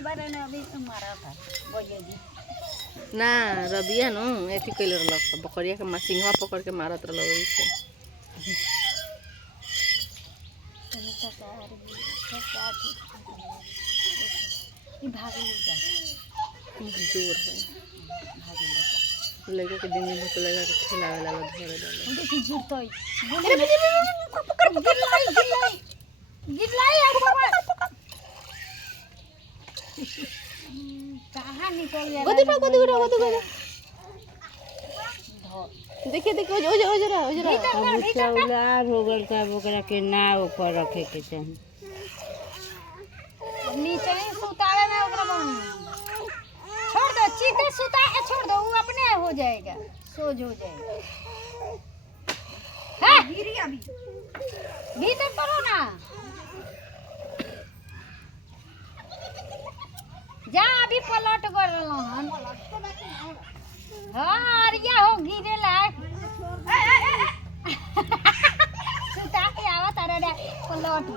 आइल बारे ने अभी मारा था बोलिए जी ना रबिया नो एथी कइले रहलक बकरिया के सिंघवा पकड़ के मारत रहल ओइ से ई भागे ले जा जोर है लड़का के दिन भर तो लगा के खिलावे ला धरे ला देखी जुड़तई बोले पकड़ गिरलाई आगो बाबा कहां निकल गया गोदी देखिए ओ जरा चौलार हो गल का ओकरा के ना ऊपर रखे के चाही नीचे ही सुतावे में ओकरा छोड़ दो चीते सुता के छोड़ दो वो अपने हो जाएगा सोज हो जाएगा है गिरी अभी भीतर करो ना जा अभी पलट गरल हन हां अरिया हो गिरे ला सुता के आवत अरे पलट